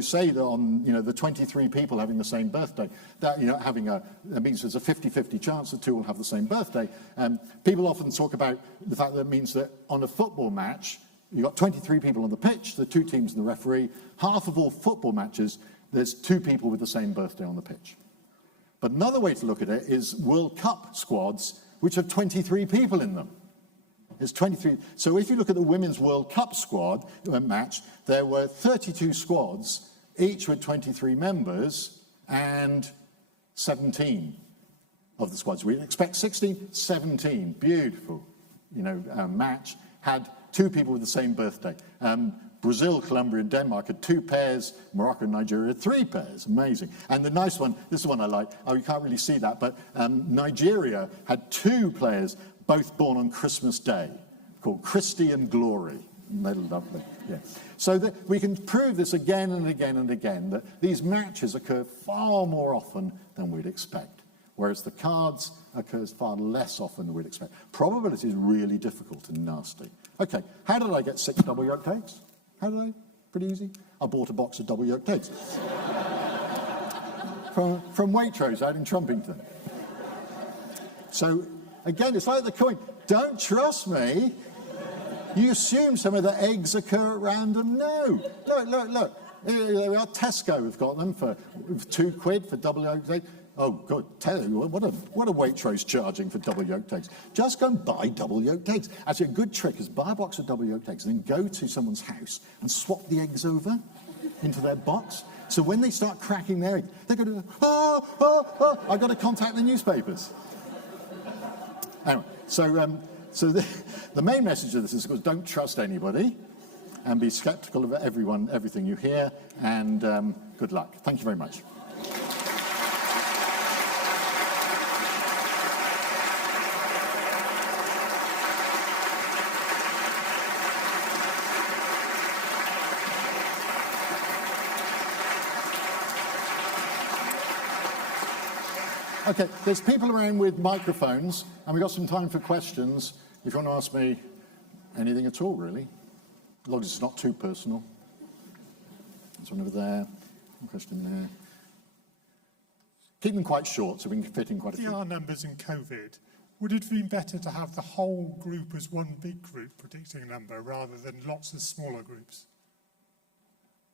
say that on the 23 people having the same birthday, that that means there's a 50-50 chance that 2 will have the same birthday. People often talk about the fact that it means that on a football match, you've got 23 people on the pitch, the 2 teams and the referee. Half of all football matches, there's 2 people with the same birthday on the pitch. But another way to look at it is World Cup squads, which have 23 people in them. It's 23. So if you look at the Women's World Cup squad match, there were 32 squads, each with 23 members, and 17 of the squads. We'd expect 16, 17. Beautiful, match. Had 2 people with the same birthday. Brazil, Colombia, and Denmark had 2 pairs. Morocco and Nigeria had 3 pairs. Amazing. And the nice one, this is one I like. Oh, you can't really see that, but Nigeria had 2 players, both born on Christmas Day, called Christy and Glory. They're lovely. Yeah. So that we can prove this again and again and again, that these matches occur far more often than we'd expect, whereas the cards occurs far less often than we'd expect. Probability is really difficult and nasty. Okay, how did I get 6 double yolk cakes? How did I? Pretty easy. I bought a box of double yolk cakes from Waitrose out in Trumpington. So again, it's like the coin. Don't trust me. You assume some of the eggs occur at random. No. Look. There we are. Tesco have got them for £2 for double yolk cakes. Oh, good. Tell you what a Waitrose charging for double yolk cakes. Just go and buy double yolk cakes. Actually, a good trick is buy a box of double yolk cakes and then go to someone's house and swap the eggs over into their box. So when they start cracking their eggs, they're going to go, I've got to contact the newspapers. Anyway, so the main message of this is, of course, don't trust anybody and be skeptical of everything you hear, and good luck. Thank you very much. Okay, there's people around with microphones, and we've got some time for questions. If you want to ask me anything at all, really, as long as it's not too personal. There's one over there, one question there. Keep them quite short so we can fit in quite a few. Our numbers in COVID, would it have been better to have the whole group as one big group predicting a number rather than lots of smaller groups?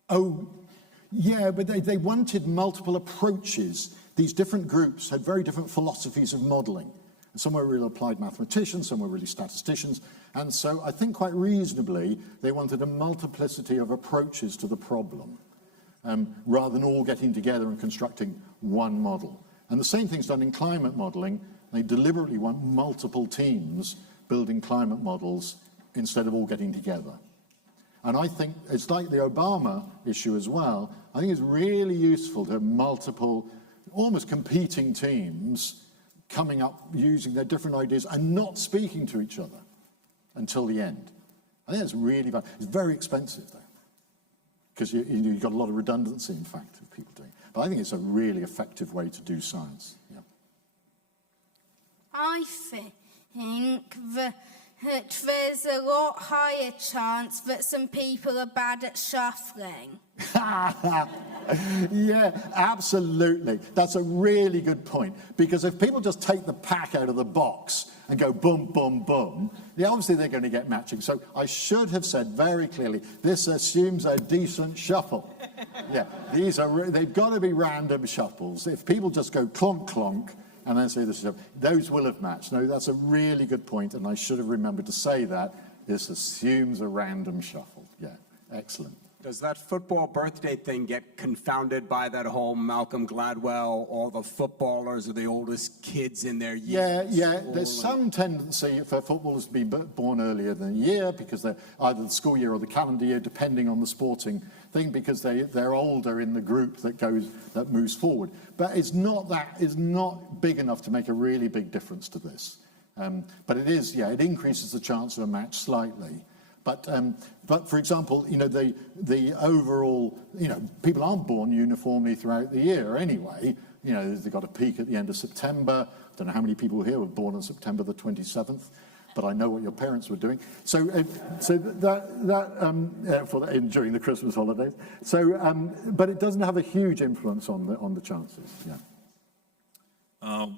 Oh, yeah, but they wanted multiple approaches. These different groups had very different philosophies of modelling. Some were really applied mathematicians, some were really statisticians, and so I think quite reasonably they wanted a multiplicity of approaches to the problem, rather than all getting together and constructing one model. And the same thing's done in climate modelling. They deliberately want multiple teams building climate models instead of all getting together. And I think it's like the Obama issue as well. I think it's really useful to have multiple, almost competing teams coming up using their different ideas and not speaking to each other until the end. I think that's really bad. It's very expensive, though, because you've got a lot of redundancy, in fact, of people doing it. But I think it's a really effective way to do science. Yeah. I think the that there's a lot higher chance that some people are bad at shuffling. Yeah, absolutely. That's a really good point. Because if people just take the pack out of the box and go boom, boom, boom, obviously they're going to get matching. So I should have said very clearly, this assumes a decent shuffle. Yeah, they've got to be random shuffles. If people just go clonk, clonk, and then say this, those will have matched. No, that's a really good point, and I should have remembered to say that. This assumes a random shuffle. Yeah, excellent. Does that football birthday thing get confounded by that whole Malcolm Gladwell, all the footballers are the oldest kids in their years? Yeah. There's some tendency for footballers to be born earlier than a year because they're either the school year or the calendar year, depending on the sporting thing, because they're older in the group that moves forward. But it's not big enough to make a really big difference to this. But it is, it increases the chance of a match slightly. But for example, the overall, people aren't born uniformly throughout the year anyway. They've got a peak at the end of September. I don't know how many people here were born on September the 27th, but I know what your parents were doing. During the Christmas holidays. But it doesn't have a huge influence on the chances. Yeah.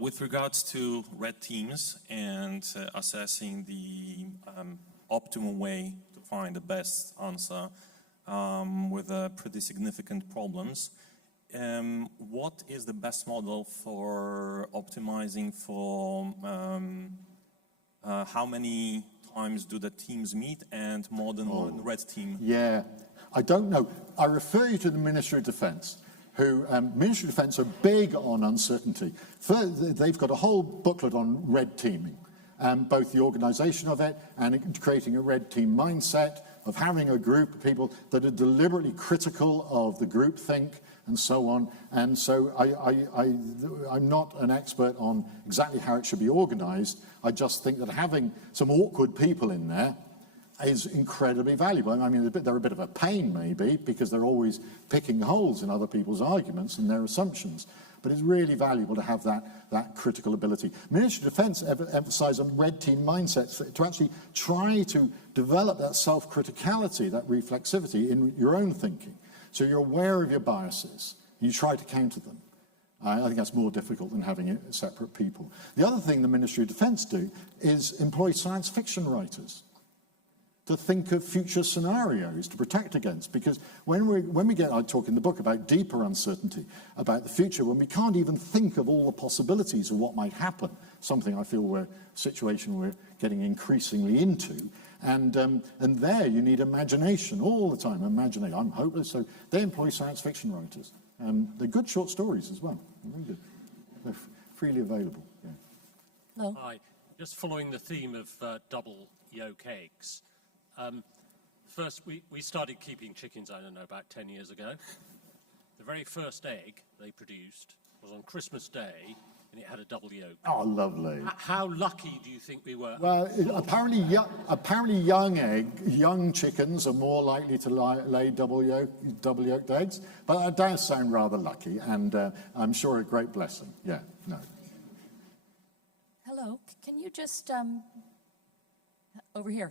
With regards to red teams and assessing the optimal way to find the best answer with pretty significant problems. What is the best model for optimizing for how many times do the teams meet and more than one red team? Yeah, I don't know. I refer you to the Ministry of Defence, who, Ministry of Defence are big on uncertainty. They've got a whole booklet on red teaming. Both the organisation of it and creating a red team mindset of having a group of people that are deliberately critical of the groupthink and so on. And so I'm not an expert on exactly how it should be organised. I just think that having some awkward people in there is incredibly valuable. I mean, they're a bit of a pain maybe because they're always picking holes in other people's arguments and their assumptions. But it's really valuable to have that critical ability. Ministry of Defence emphasise on red team mindsets to actually try to develop that self-criticality, that reflexivity in your own thinking. So you're aware of your biases, and you try to counter them. I think that's more difficult than having separate people. The other thing the Ministry of Defence do is employ science fiction writers to think of future scenarios to protect against. Because when we get, I talk in the book about deeper uncertainty about the future, when we can't even think of all the possibilities of what might happen, something I feel a situation we're getting increasingly into, and there you need imagination all the time. Imagination, I'm hopeless, so they employ science fiction writers. They're good short stories as well, they're really good. They're freely available. Yeah. Hello. Hi, just following the theme of double yolk eggs. First, we started keeping chickens, I don't know, about 10 years ago. The very first egg they produced was on Christmas Day, and it had a double yolk. Oh, lovely. How lucky do you think we were? Well, apparently young chickens are more likely to lay double-yolked eggs, but that does sound rather lucky, and I'm sure a great blessing. Yeah, no. Hello, can you just, over here.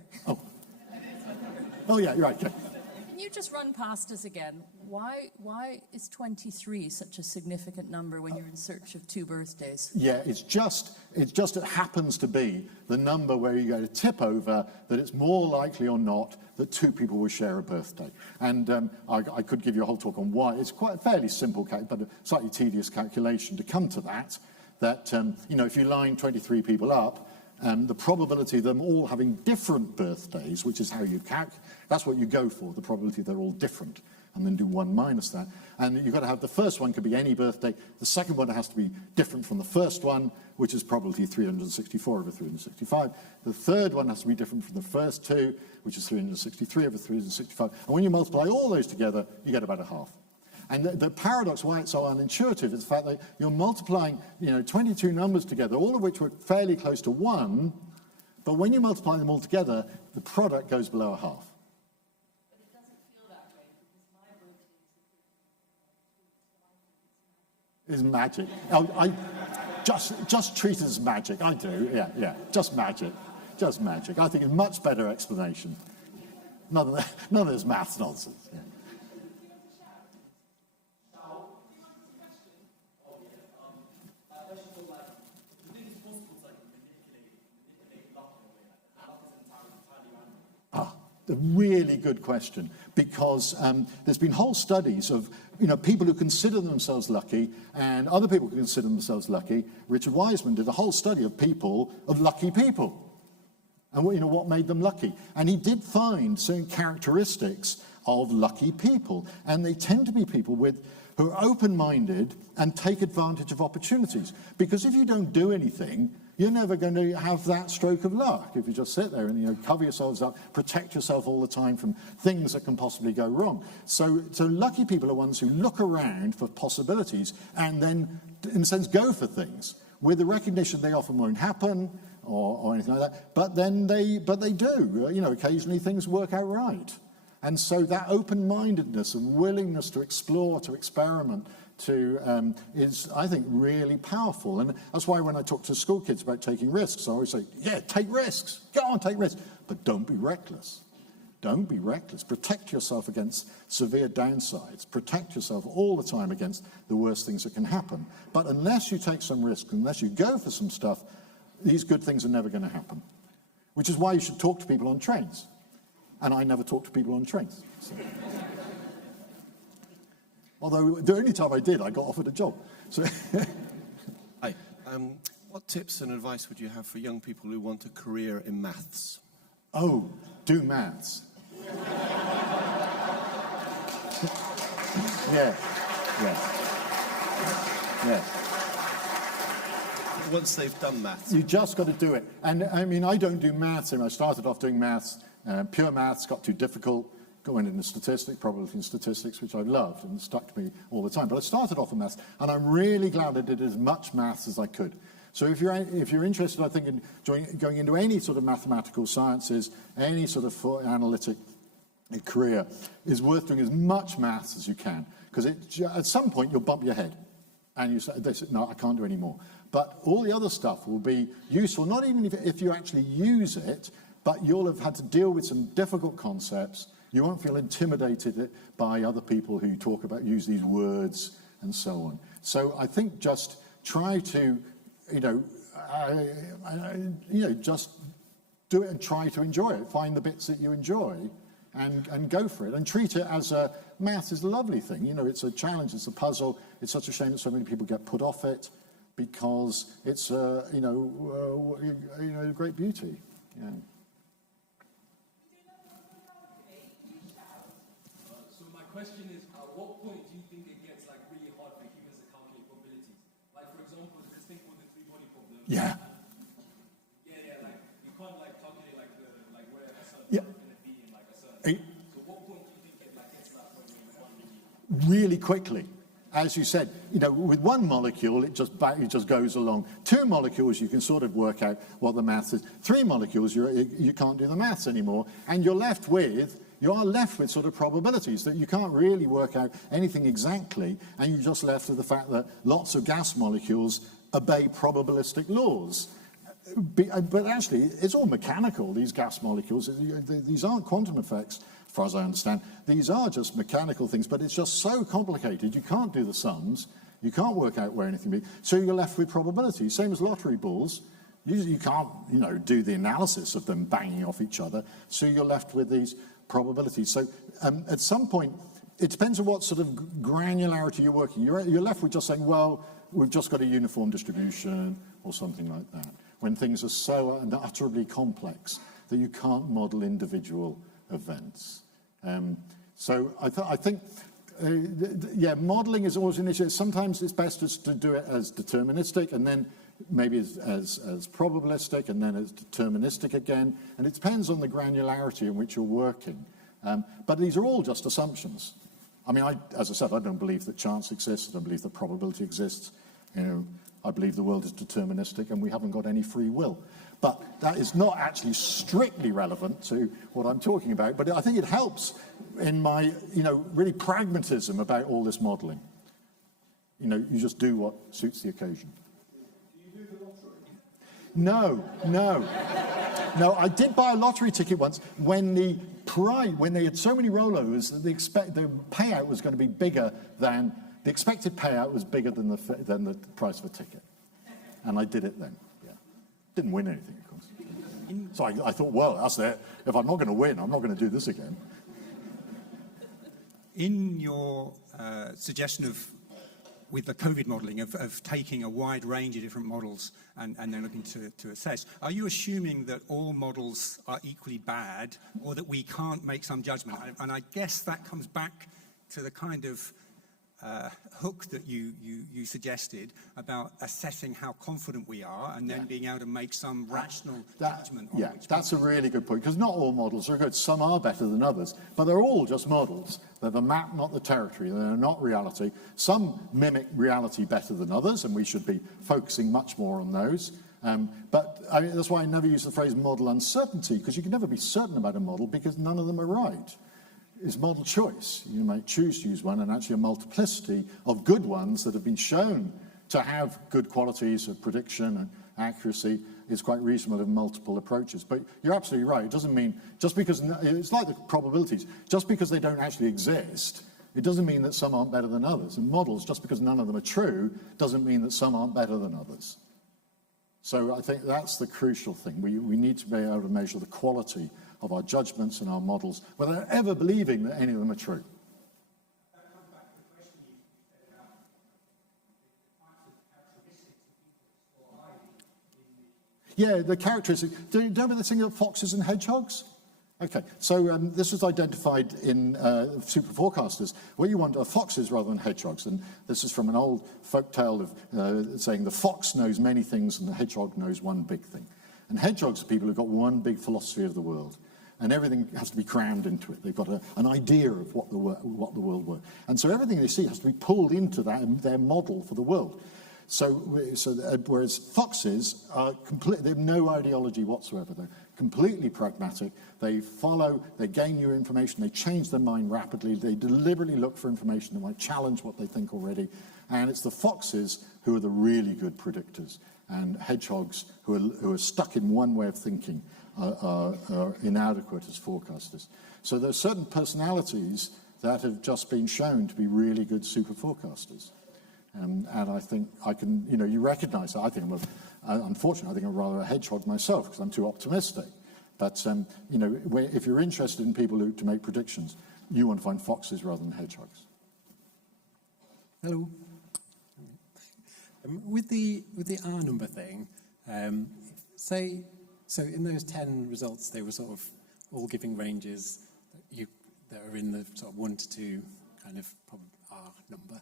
Oh, yeah, you're right, yeah. Can you just run past us again? Why is 23 such a significant number when you're in search of two birthdays? Yeah, it happens to be the number where you get a tip over that it's more likely or not that two people will share a birthday. And I could give you a whole talk on why. It's quite a fairly simple, but a slightly tedious calculation to come to that, if you line 23 people up, the probability of them all having different birthdays, which is how you that's what you go for, the probability they're all different, and then do 1 minus that. And you've got to have the first one could be any birthday, the second one has to be different from the first one, which is probability 364 over 365. The third one has to be different from the first two, which is 363 over 365. And when you multiply all those together, you get about a half. And the paradox why it's so unintuitive is the fact that you're multiplying 22 numbers together, all of which were fairly close to 1, but when you multiply them all together, the product goes below a half. But it doesn't feel that way, because my birthday It's magic. I just treat it as magic. I do, yeah, just magic. just magic. I think it's a much better explanation. None of this maths nonsense. Yeah. A really good question, because there's been whole studies of people who consider themselves lucky and other people who consider themselves lucky. Richard Wiseman did a whole study of lucky people, and what made them lucky. And he did find certain characteristics of lucky people, and they tend to be people who are open-minded and take advantage of opportunities. Because if you don't do anything, you're never going to have that stroke of luck if you just sit there and cover yourselves up, protect yourself all the time from things that can possibly go wrong. So lucky people are ones who look around for possibilities and then, in a sense, go for things with the recognition they often won't happen or anything like that. But they do. Occasionally things work out right. And so that open-mindedness and willingness to explore, to experiment, is, I think, really powerful. And that's why when I talk to school kids about taking risks, I always say, yeah, take risks. Go on, take risks. But don't be reckless. Don't be reckless. Protect yourself against severe downsides. Protect yourself all the time against the worst things that can happen. But unless you take some risk, unless you go for some stuff, these good things are never going to happen. Which is why you should talk to people on trains. And I never talk to people on trains. So. Although the only time I did, I got offered a job. So Hi. What tips and advice would you have for young people who want a career in maths? Oh, do maths. Yeah. Once they've done maths. You just got to do it. And I mean, I don't do maths. I started off doing maths. Pure maths got too difficult. Going into statistics, probability and statistics, which I've loved and stuck to me all the time. But I started off in maths, and I'm really glad I did as much maths as I could. So if you're interested, I think, in going into any sort of mathematical sciences, any sort of analytic career, is worth doing as much maths as you can, because at some point you'll bump your head, and you say, "No, I can't do any more." But all the other stuff will be useful, not even if you actually use it, but you'll have had to deal with some difficult concepts. You won't feel intimidated by other people who use these words and so on. So I think just try to, just do it and try to enjoy it. Find the bits that you enjoy and go for it. And treat it as maths is a lovely thing. It's a challenge, it's a puzzle. It's such a shame that so many people get put off it because it's, great beauty. Yeah. Question is, at what point do you think it gets really hard for humans to calculate probabilities? For example, this thing called the three-body problem. Yeah. You can't calculate where a certain is going to be in a certain. So what point do you think it gets to that point where you can't really? Really quickly. As you said, with one molecule, it just goes along. 2 molecules, you can sort of work out what the maths is. 3 molecules, you can't do the maths anymore, and you are left with sort of probabilities that you can't really work out anything exactly, and you're just left with the fact that lots of gas molecules obey probabilistic laws. But actually, it's all mechanical, these gas molecules. These aren't quantum effects, as far as I understand. These are just mechanical things, but it's just so complicated. You can't do the sums. You can't work out where anything be. So you're left with probability. Same as lottery balls. You can't, do the analysis of them banging off each other. So you're left with these probabilities. So at some point, it depends on what sort of granularity you're working. You're left with just saying, well, we've just got a uniform distribution or something like that, when things are so utterly complex that you can't model individual events. So I think, modeling is always an issue. Sometimes it's best just to do it as deterministic, and then maybe as probabilistic, and then as deterministic again. And it depends on the granularity in which you're working. But these are all just assumptions. I mean, as I said, I don't believe that chance exists. I don't believe that probability exists. I believe the world is deterministic and we haven't got any free will. But that is not actually strictly relevant to what I'm talking about. But I think it helps in my, really pragmatism about all this modelling. You just do what suits the occasion. Do you do the lottery? No. No, I did buy a lottery ticket once when they had so many rollovers that the payout was going to be bigger than the expected payout was bigger than the price of a ticket, and I did it then. Yeah, didn't win anything, of course. So I thought, well, that's it. If I'm not going to win, I'm not going to do this again. In your suggestion of, with the COVID modelling, of taking a wide range of different models and then looking to assess, are you assuming that all models are equally bad, or that we can't make some judgment? And I guess that comes back to the kind of hook that you suggested about assessing how confident we are and then being able to make some rational judgment on which that's a really good point, because not all models are good. Some are better than others, but they're all just models. They're the map, not the territory. They're not reality. Some mimic reality better than others, and we should be focusing much more on those. But that's why I never use the phrase model uncertainty, because you can never be certain about a model because none of them are right. Is model choice. You might choose to use one, and actually a multiplicity of good ones that have been shown to have good qualities of prediction and accuracy is quite reasonable in multiple approaches. But you're absolutely right. It doesn't mean, just because, it's like the probabilities, just because they don't actually exist, it doesn't mean that some aren't better than others. And models, just because none of them are true, doesn't mean that some aren't better than others. So I think that's the crucial thing. We need to be able to measure the quality of our judgments and our models without ever believing that any of them are true. Yeah, the characteristics. Do you remember the thing of foxes and hedgehogs? Okay, so this was identified in super forecasters. What you want are foxes rather than hedgehogs, and this is from an old folk tale of saying the fox knows many things and the hedgehog knows one big thing. And hedgehogs are people who've got one big philosophy of the world, and everything has to be crammed into it. They've got an idea of what the world were, and so everything they see has to be pulled into their model for the world. Whereas foxes are they have no ideology whatsoever. They're completely pragmatic. They follow, they gain new information, they change their mind rapidly, they deliberately look for information that might challenge what they think already. And it's the foxes who are the really good predictors, and hedgehogs who are stuck in one way of thinking are inadequate as forecasters. So there are certain personalities that have just been shown to be really good super forecasters. And I think I can, you recognize that. I think unfortunately, I think I'm rather a hedgehog myself because I'm too optimistic. But, if you're interested in people to make predictions, you want to find foxes rather than hedgehogs. Hello. With the R number thing, so in those 10 results, they were sort of all giving ranges that are in the sort of 1 to 2 kind of R number.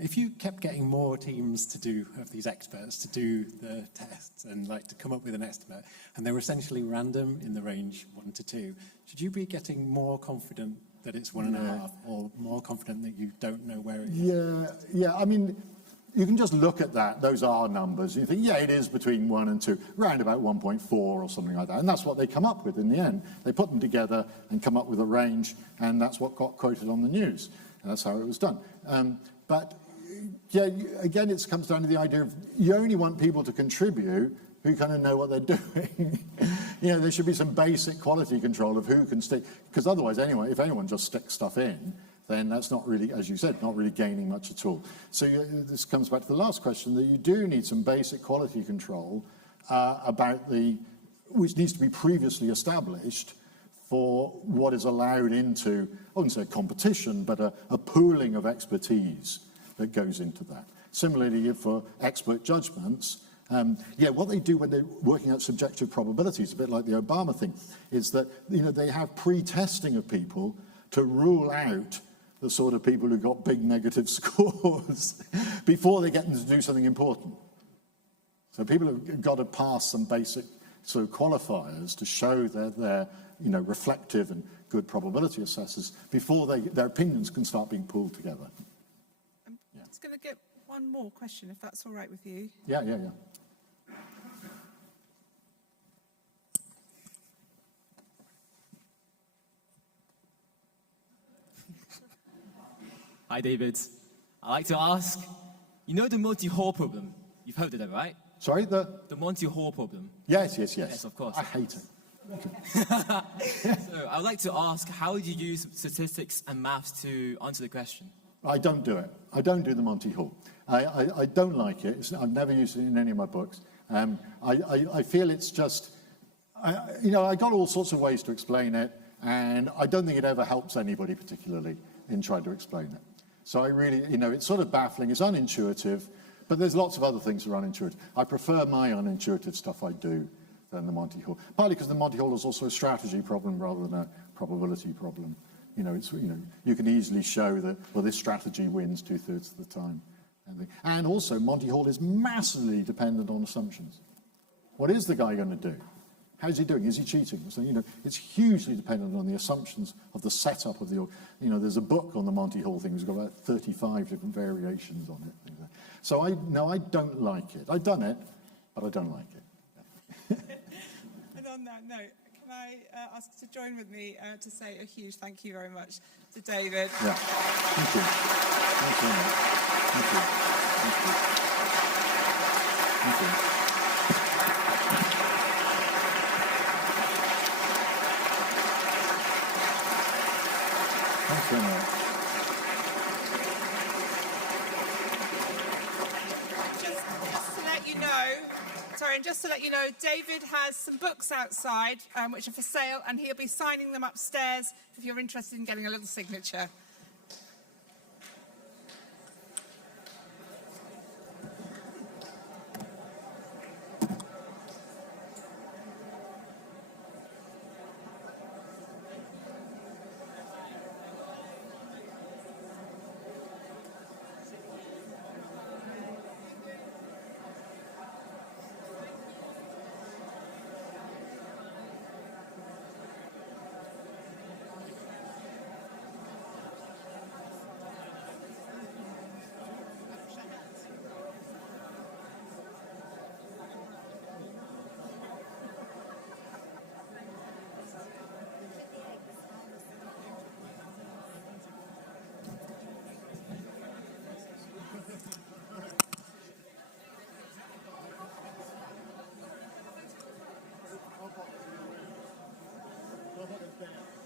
If you kept getting more teams of these experts to do the tests and to come up with an estimate, and they were essentially random in the range 1 to 2, should you be getting more confident that it's 1.5, or more confident that you don't know where it is? Yeah. I mean, you can just look at those R numbers, and you think, it is between 1 and 2, round about 1.4 or something like that. And that's what they come up with in the end. They put them together and come up with a range, and that's what got quoted on the news. And that's how it was done. But again, it comes down to the idea of you only want people to contribute who kind of know what they're doing. There should be some basic quality control of who can stick, because otherwise, if anyone just sticks stuff in, then that's not really, as you said, not really gaining much at all. So this comes back to the last question, that you do need some basic quality control which needs to be previously established for what is allowed into, I wouldn't say a competition, but a pooling of expertise that goes into that. Similarly, for expert judgments, what they do when they're working out subjective probabilities, a bit like the Obama thing, is that they have pre-testing of people to rule out the sort of people who got big negative scores before they get them to do something important. So people have got to pass some basic sort of qualifiers to show that they're reflective and good probability assessors before their opinions can start being pulled together. I'm just going to get one more question, if that's all right with you. Yeah. Hi, David. I'd like to ask, the Monty Hall problem? You've heard of that, right? Sorry, the Monty Hall problem. Yes. Yes, of course. I hate it. So I would like to ask, how do you use statistics and maths to answer the question? I don't do it. I don't do the Monty Hall. I don't like it. I've never used it in any of my books. I feel it's just, I got all sorts of ways to explain it, and I don't think it ever helps anybody particularly in trying to explain it. So I really, it's sort of baffling. It's unintuitive, but there's lots of other things that are unintuitive. I prefer my unintuitive stuff I do than the Monty Hall. Partly because the Monty Hall is also a strategy problem rather than a probability problem. You can easily show that, well, this strategy wins 2/3 of the time. And also, Monty Hall is massively dependent on assumptions. What is the guy going to do? How's he doing? Is he cheating? So, it's hugely dependent on the assumptions of the setup of the, there's a book on the Monty Hall thing. It's got about 35 different variations on it. So I don't like it. I've done it, but I don't like it. And on that note, can I ask you to join with me to say a huge thank you very much to David. Yeah, thank you. Thank you very much. Thank you. Thank you. Thank you. Thanks very much. Just to let you know, David has some books outside which are for sale, and he'll be signing them upstairs if you're interested in getting a little signature. Robert is there.